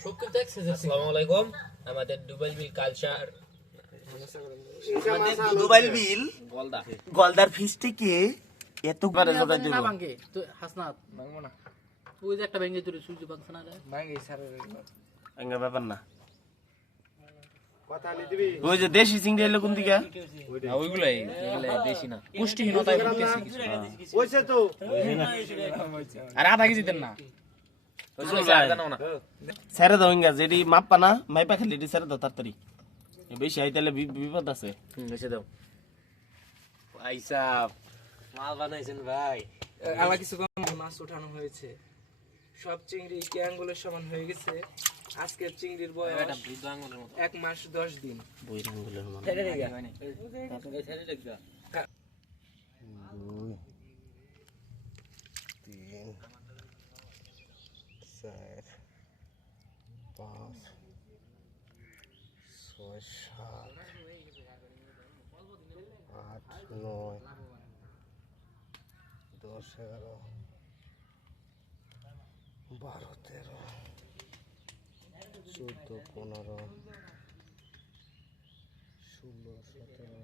আসসালামু আলাইকুম আমাদের দুবাইল বিল কালচার দুবাইল বিল গলদার ফিশ থেকে এত করে জোগাড় দিব না ভাঙে তো হাসনাত ভাঙবো না ওই যে একটা ভেঙে তুই সূর্য ভাঙছে না ভাঙে স্যার এঙ্গা ব্যাপার না ওই যে দেশি চিংড়ি এলো কোন দিকে ওইগুলাই দেশি না পুষ্টিহীনতায় ভুগতেছি কিছু ওইছে তো আর আধা কেজি দেন না ছেড়ে দাও ইঙ্গা যেটি মাপা না মাইপা খেলে এটি ছেড়ে দাও তাড়াতাড়ি বেশি আই তাহলে বিপদ আছে এসে দাও আইসা মাল বানাইছেন ভাই আমার কিছু কম মাছ উঠানো হয়েছে সব চিংড়ি ক্যাঙ্গুলের সমান হয়ে গেছে আজকের চিংড়ির বয়স 1 মাস 10 দিন বই রঙগুলোর মানে তিন চার পাঁচ ছয় সাত আট নয় 10 11 12 13 14 15 16 17